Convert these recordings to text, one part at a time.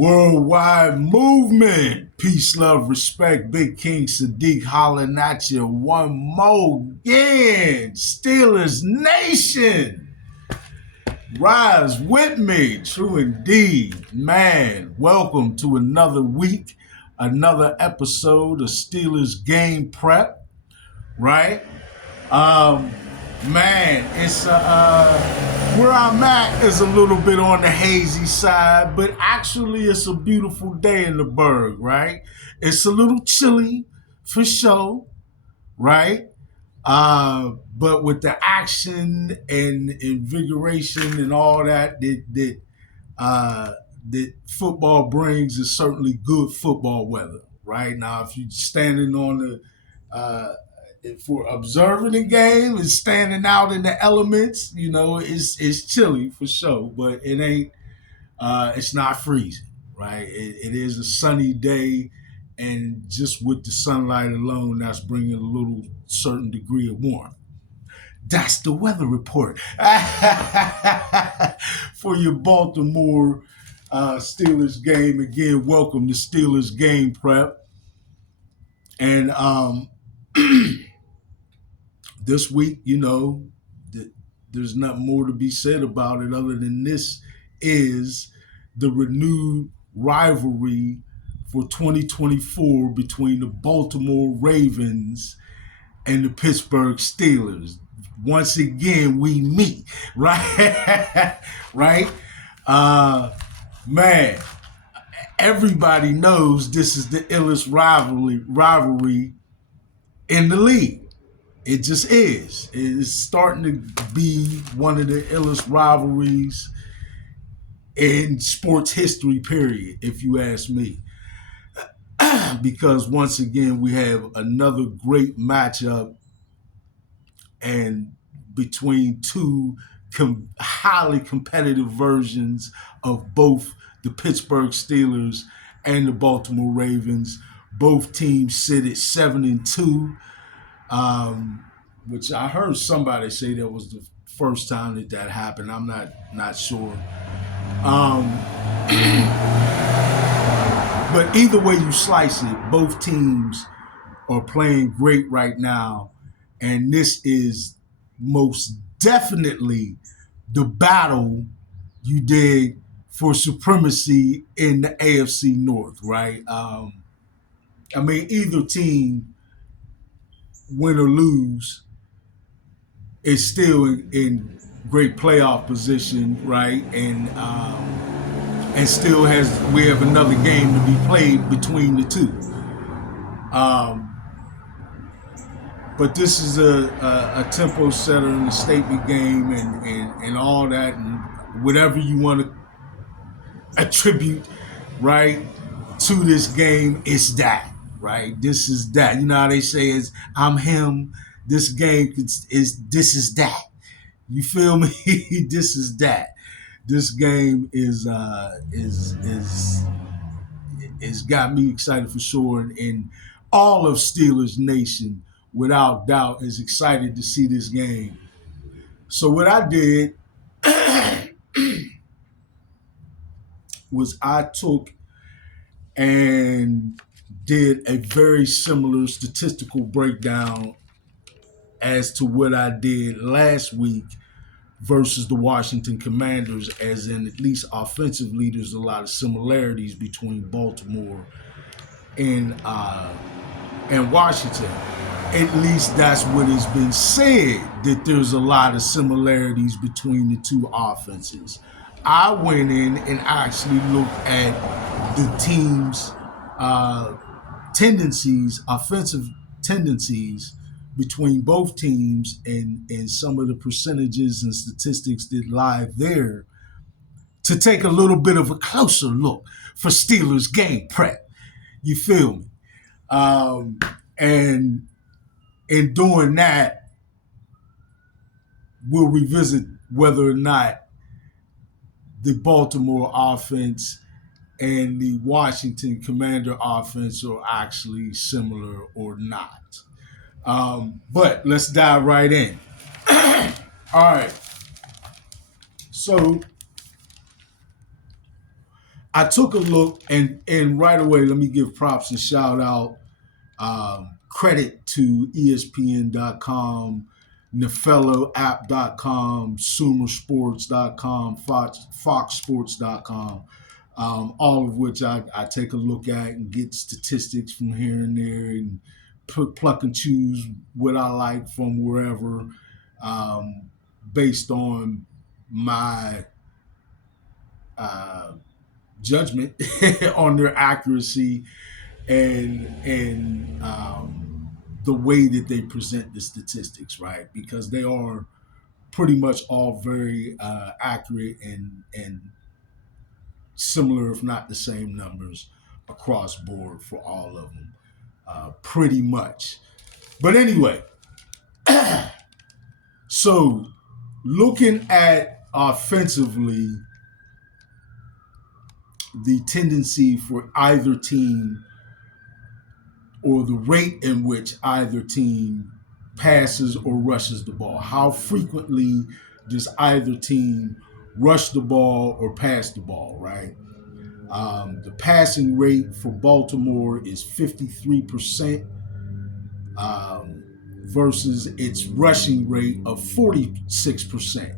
Worldwide movement. Peace, love, respect. Big King Sadiq hollering at you one more again. Steelers Nation. Rise with me. True indeed. Man, welcome to another week, another episode of Steelers Game Prep. Right? Man, it's where I'm at is a little bit on the hazy side, but actually it's a beautiful day in the Berg, right? It's a little chilly for sure, right? But with the action and invigoration and all that football brings is certainly good football weather, right? Now, if you're standing on the for observing the game and standing out in the elements, you know, it's chilly for sure, but it ain't. It's not freezing, right? It is a sunny day, and just with the sunlight alone, that's bringing a little certain degree of warmth. That's the weather report for your Baltimore Steelers game. Again, welcome to Steelers Game Prep, and this week, you know, there's nothing more to be said about it other than this is the renewed rivalry for 2024 between the Baltimore Ravens and the Pittsburgh Steelers. Once again, we meet, right? Right? Man, everybody knows this is the illest rivalry in the league. It just is. It's starting to be one of the illest rivalries in sports history, period, if you ask me. Because once again, we have another great matchup and between two highly competitive versions of both the Pittsburgh Steelers and the Baltimore Ravens. Both teams sit at 7-2. Which I heard somebody say that was the first time that happened. I'm not sure. But either way you slice it, both teams are playing great right now, and this is most definitely the battle you did for supremacy in the AFC North, right? I mean, either team, win or lose, is still in great playoff position, right? And still we have another game to be played between the two. But this is a tempo setter and a statement game and all that, and whatever you want to attribute, right, to this game, it's that, right? This is that. You know how they say is I'm him. This game this is that. You feel me? This is that. This game is got me excited for sure, and all of Steelers Nation, without doubt, is excited to see this game. So what I did was I took and did a very similar statistical breakdown as to what I did last week versus the Washington Commanders, as in at least offensively, there's a lot of similarities between Baltimore and Washington. At least that's what has been said, that there's a lot of similarities between the two offenses. I went in and actually looked at the team's tendencies, offensive tendencies between both teams and some of the percentages and statistics that lie there to take a little bit of a closer look for Steelers game prep. You feel me? And in doing that, we'll revisit whether or not the Baltimore offense and the Washington Commander offense are actually similar or not. But let's dive right in. All right. So I took a look, and right away, let me give props and shout out, credit to ESPN.com, NefelloApp.com, SumerSports.com, FoxSports.com, all of which I take a look at and get statistics from here and there and pluck and choose what I like from wherever, um, based on my uh, judgment on their accuracy and the way that they present the statistics, right? Because they are pretty much all very accurate and similar, if not the same numbers across board for all of them, pretty much. But anyway, so looking at offensively, the tendency for either team or the rate in which either team passes or rushes the ball. How frequently does either team rush the ball or pass the ball, right? The passing rate for Baltimore is 53%, versus its rushing rate of 46%.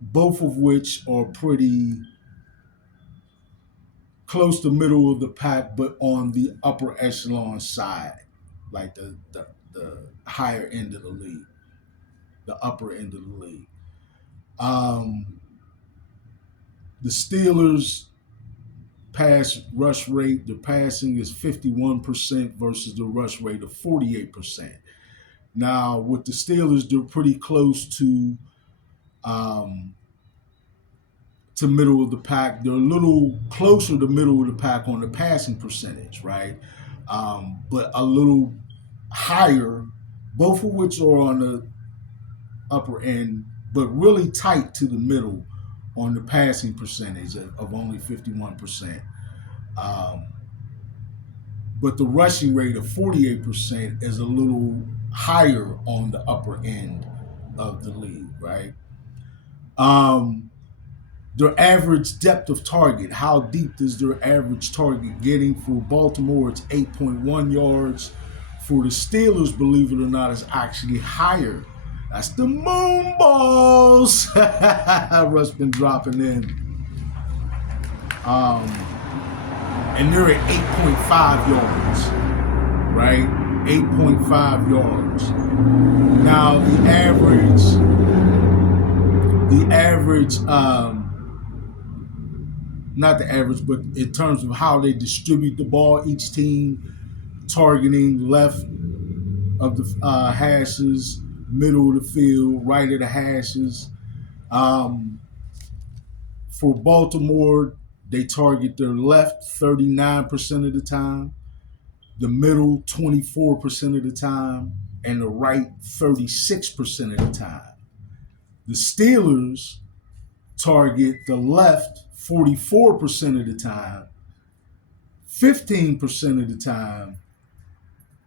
Both of which are pretty close to middle of the pack, but on the upper echelon side, like the higher end of the league, the upper end of the league. The Steelers' pass rush rate, the passing is 51% versus the rush rate of 48%. Now, with the Steelers, they're pretty close um, to middle of the pack. They're a little closer to middle of the pack on the passing percentage, right? But a little higher, both of which are on the upper end, but really tight to the middle on the passing percentage of only 51%. But the rushing rate of 48% is a little higher on the upper end of the league, right? Their average depth of target, how deep is their average target getting? For Baltimore, it's 8.1 yards. For the Steelers, believe it or not, is actually higher. That's the moon balls. Russ been dropping in. And they're at 8.5 yards, right? 8.5 yards. Now the average, not the average, but in terms of how they distribute the ball, each team targeting left of the hashes, middle of the field, right of the hashes. For Baltimore, they target their left 39% of the time, the middle 24% of the time, and the right 36% of the time. The Steelers target the left 44% of the time, 15% of the time,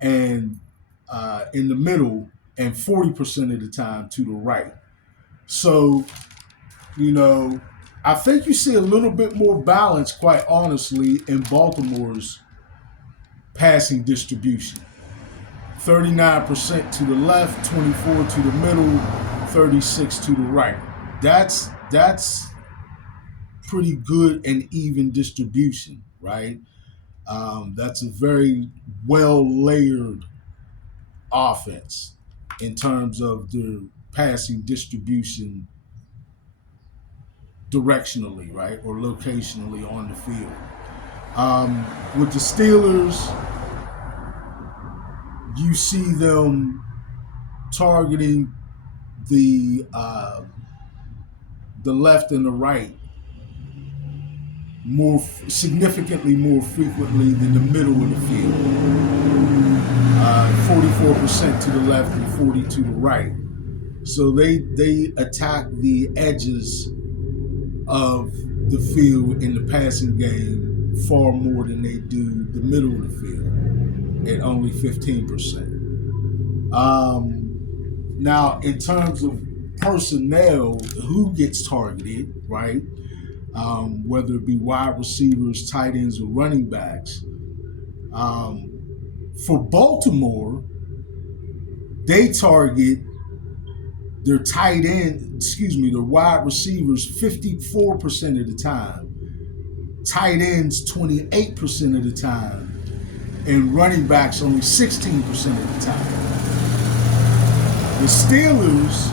and in the middle, and 40% of the time to the right. So, I think you see a little bit more balance, quite honestly, in Baltimore's passing distribution. 39% to the left, 24 to the middle, 36 to the right. That's pretty good and even distribution, right? That's a very well layered offense in terms of the passing distribution directionally, right, or locationally on the field. With the Steelers, you see them targeting the left and the right significantly more frequently than the middle of the field. 44% to the left and 40 to the right. So they attack the edges of the field in the passing game far more than they do the middle of the field at only 15%. Now, in terms of personnel who gets targeted, right? Whether it be wide receivers, tight ends, or running backs. For Baltimore, they target their their wide receivers 54% of the time, tight ends 28% of the time, and running backs only 16% of the time. The Steelers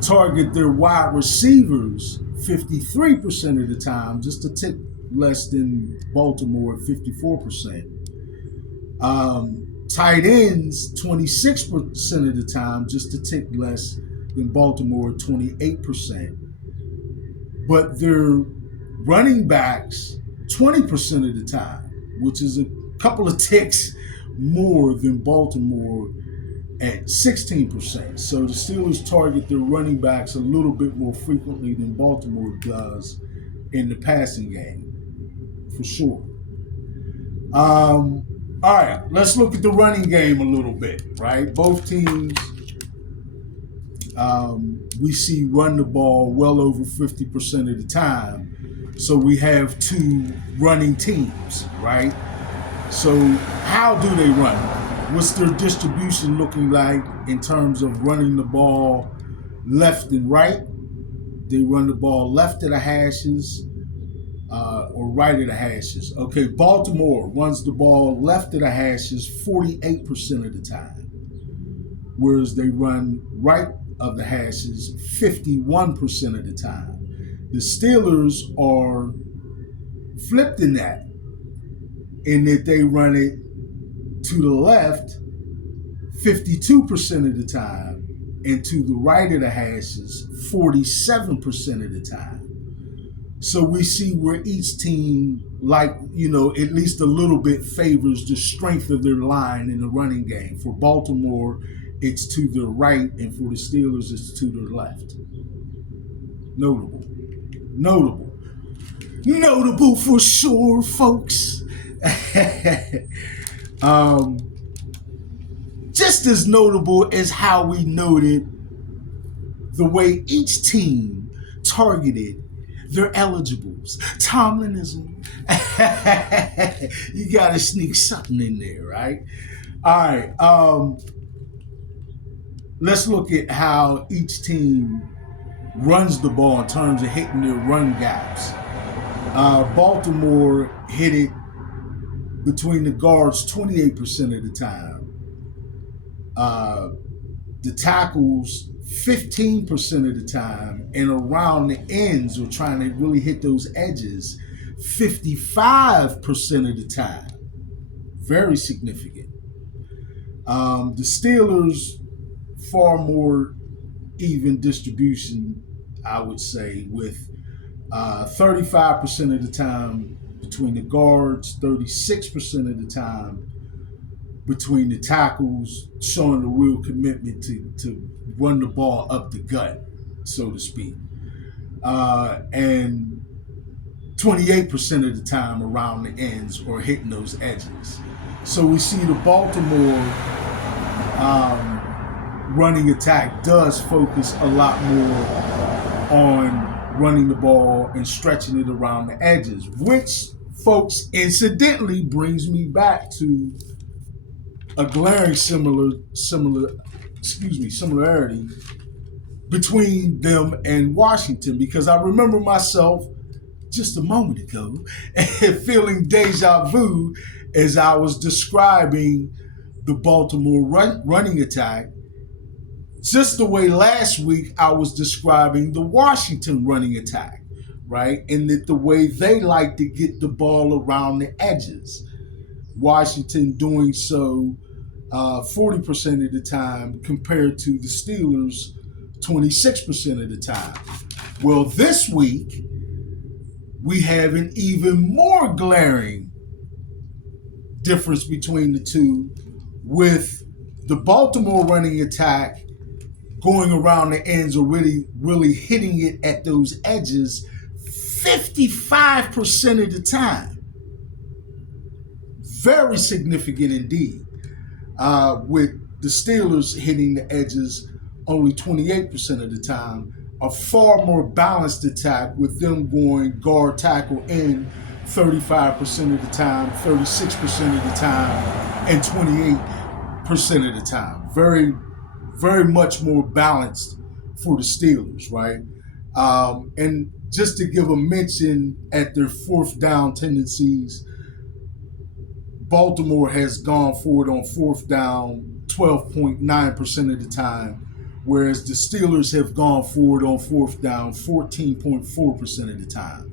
target their wide receivers 53% of the time, just a tick less than Baltimore at 54%. Tight ends 26% of the time, just a tick less than Baltimore at 28%. But their running backs 20% of the time, which is a couple of ticks more than Baltimore at 16%. So the Steelers target their running backs a little bit more frequently than Baltimore does in the passing game, for sure. All right, let's look at the running game a little bit, right? Both teams, we see run the ball well over 50% of the time. So we have two running teams, right? So how do they run? What's their distribution looking like in terms of running the ball left and right? They run the ball left of the hashes or right of the hashes. Okay, Baltimore runs the ball left of the hashes 48% of the time, whereas they run right of the hashes 51% of the time. The Steelers are flipped in that they run it to the left 52% of the time and to the right of the hashes 47% of the time. So we see where each team, at least a little bit favors the strength of their line in the running game. For Baltimore, it's to their right, and for the Steelers, it's to their left. Notable for sure, folks. Just as notable as how we noted the way each team targeted their eligibles. Tomlinism. You got to sneak something in there, right? All right. Let's look at how each team runs the ball in terms of hitting their run gaps. Baltimore hit it between the guards 28% of the time. The tackles 15% of the time, and around the ends, or trying to really hit those edges 55% of the time. Very significant. The Steelers, far more even distribution, I would say, with 35% of the time between the guards, 36% of the time between the tackles, showing a real commitment to run the ball up the gut, so to speak. And 28% of the time around the ends or hitting those edges. So we see the Baltimore running attack does focus a lot more on running the ball and stretching it around the edges, which, folks, incidentally brings me back to a glaring similarity between them and Washington, because I remember myself just a moment ago feeling deja vu as I was describing the Baltimore running attack, just the way last week I was describing the Washington running attack, right? And that the way they like to get the ball around the edges. Washington doing so 40% of the time compared to the Steelers 26% of the time. Well, this week we have an even more glaring difference between the two, with the Baltimore running attack going around the ends or really hitting it at those edges 55% of the time. Very significant indeed. With the Steelers hitting the edges only 28% of the time. A far more balanced attack with them going guard, tackle, in 35% of the time, 36% of the time, and 28% of the time. Very, very much more balanced for the Steelers, right? And just to give a mention at their fourth down tendencies, Baltimore has gone forward on fourth down 12.9% of the time, whereas the Steelers have gone forward on fourth down 14.4% of the time.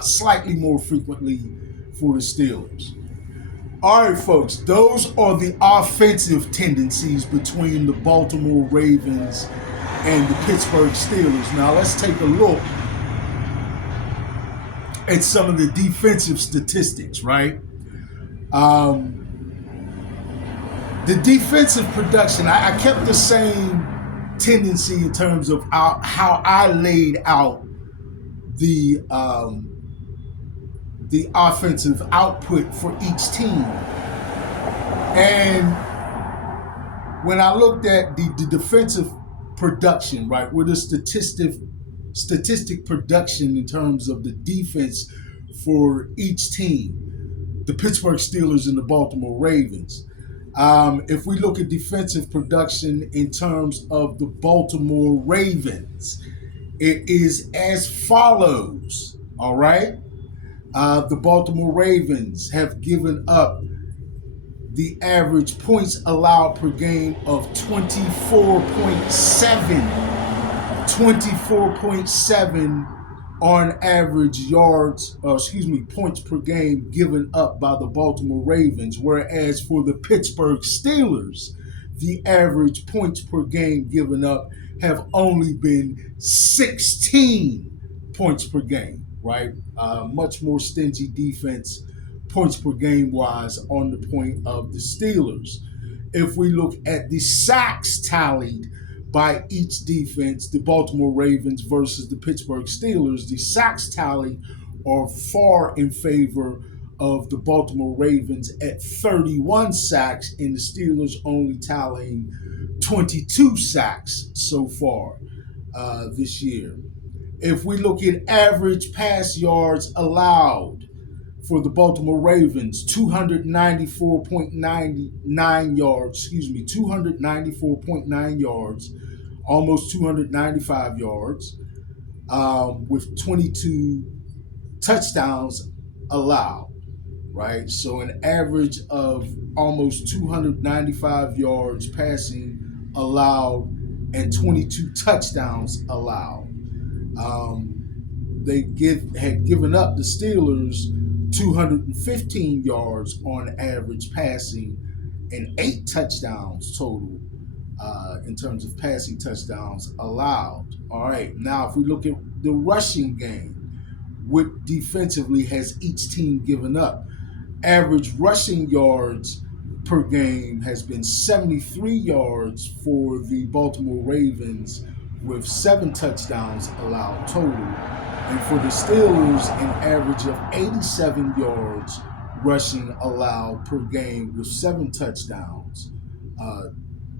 Slightly more frequently for the Steelers. All right, folks, those are the offensive tendencies between the Baltimore Ravens and the Pittsburgh Steelers. Now, let's take a look at some of the defensive statistics, right? The defensive production, I kept the same tendency in terms of how I laid out the offensive output for each team. And when I looked at the defensive production, right, where the statistic production in terms of the defense for each team, the Pittsburgh Steelers and the Baltimore Ravens. If we look at defensive production in terms of the Baltimore Ravens, it is as follows, all right? The Baltimore Ravens have given up the average points allowed per game of 24.7 on average points per game given up by the Baltimore Ravens, whereas for the Pittsburgh Steelers, the average points per game given up have only been 16 points per game, right? Much more stingy defense, points per game wise, on the point of the Steelers. If we look at the sacks tallied by each defense, the Baltimore Ravens versus the Pittsburgh Steelers, the sacks tally are far in favor of the Baltimore Ravens at 31 sacks, and the Steelers only tallying 22 sacks so far this year. If we look at average pass yards allowed for the Baltimore Ravens, 294.9 yards, 294.9 yards, almost 295 yards, with 22 touchdowns allowed, right? So an average of almost 295 yards passing allowed and 22 touchdowns allowed. They had given up the Steelers 215 yards on average passing and 8 touchdowns total in terms of passing touchdowns allowed. All right, now if we look at the rushing game, what defensively has each team given up? Average rushing yards per game has been 73 yards for the Baltimore Ravens, with 7 touchdowns allowed total. And for the Steelers, an average of 87 yards rushing allowed per game, with 7 touchdowns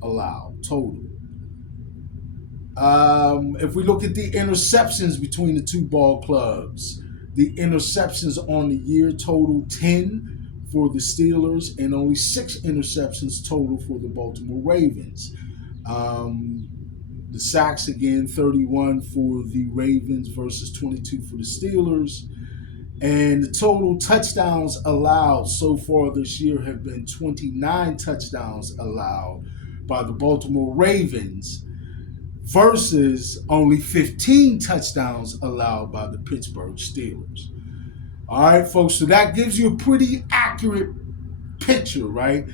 allowed total. If we look at the interceptions between the two ball clubs, the interceptions on the year total 10 for the Steelers and only 6 interceptions total for the Baltimore Ravens. The sacks, again, 31 for the Ravens versus 22 for the Steelers. And the total touchdowns allowed so far this year have been 29 touchdowns allowed by the Baltimore Ravens versus only 15 touchdowns allowed by the Pittsburgh Steelers. All right, folks, so that gives you a pretty accurate picture, right?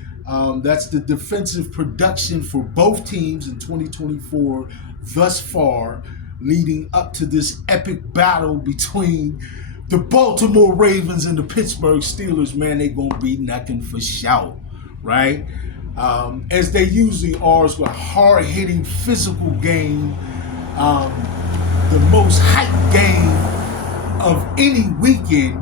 That's the defensive production for both teams in 2024 thus far, leading up to this epic battle between the Baltimore Ravens and the Pittsburgh Steelers. Man, they're going to be necking for shout, right? As they usually are, with a hard-hitting physical game, the most hyped game of any weekend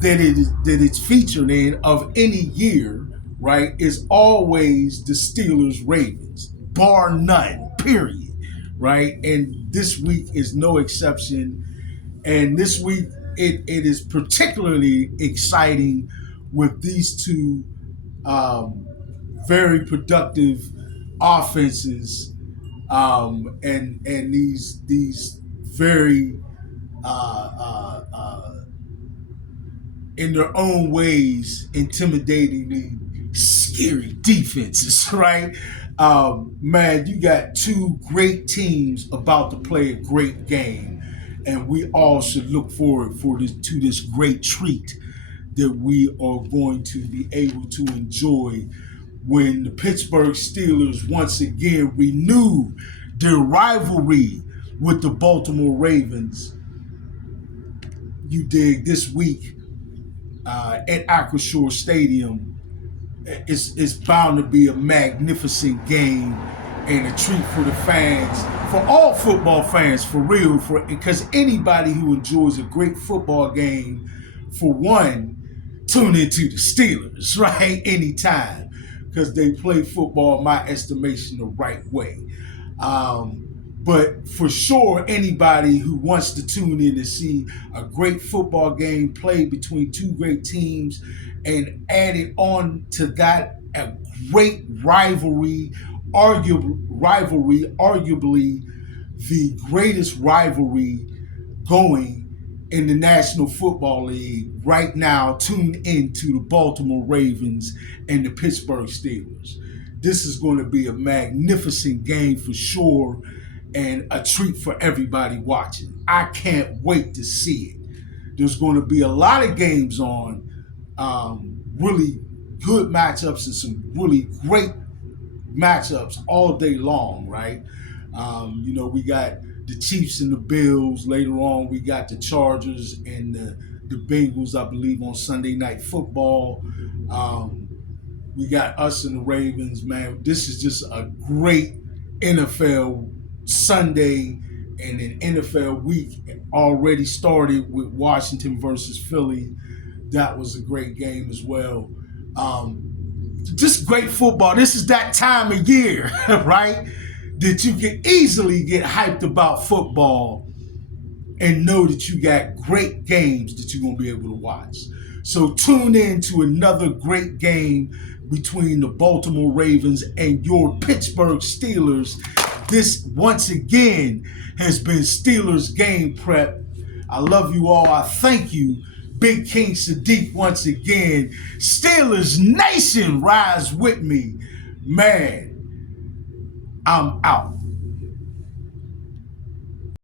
that it's featured in of any year, right, is always the Steelers-Ravens, bar none, period, right? And this week is no exception. And this week, it is particularly exciting with these two very productive offenses, and these very in their own ways intimidatingly scary defenses, right? Man, you got two great teams about to play a great game, and we all should look forward to this great treat that we are going to be able to enjoy when the Pittsburgh Steelers once again renew their rivalry with the Baltimore Ravens. You dig, this week at Acrisure Stadium. It's bound to be a magnificent game and a treat for the fans, for all football fans, for real, because anybody who enjoys a great football game, for one, tune into the Steelers, right? Anytime, because they play football, in my estimation, the right way. But for sure, anybody who wants to tune in to see a great football game played between two great teams and added on to that a great rivalry, arguably the greatest rivalry going in the National Football League right now, tune into the Baltimore Ravens and the Pittsburgh Steelers. This is going to be a magnificent game for sure, and a treat for everybody watching. I can't wait to see it. There's going to be a lot of games on, really good matchups and some really great matchups all day long, right? We got the Chiefs and the Bills. Later on, we got the Chargers and the Bengals, I believe, on Sunday Night Football. We got us and the Ravens, man. This is just a great NFL Sunday and an NFL week already started with Washington versus Philly. That was a great game as well. Just great football. This is that time of year, right? That you can easily get hyped about football and know that you got great games that you're going to be able to watch. So tune in to another great game between the Baltimore Ravens and your Pittsburgh Steelers. This, once again, has been Steelers Game Prep. I love you all. I thank you. Big King Sadiq once again. Steelers Nation, rise with me. Man, I'm out.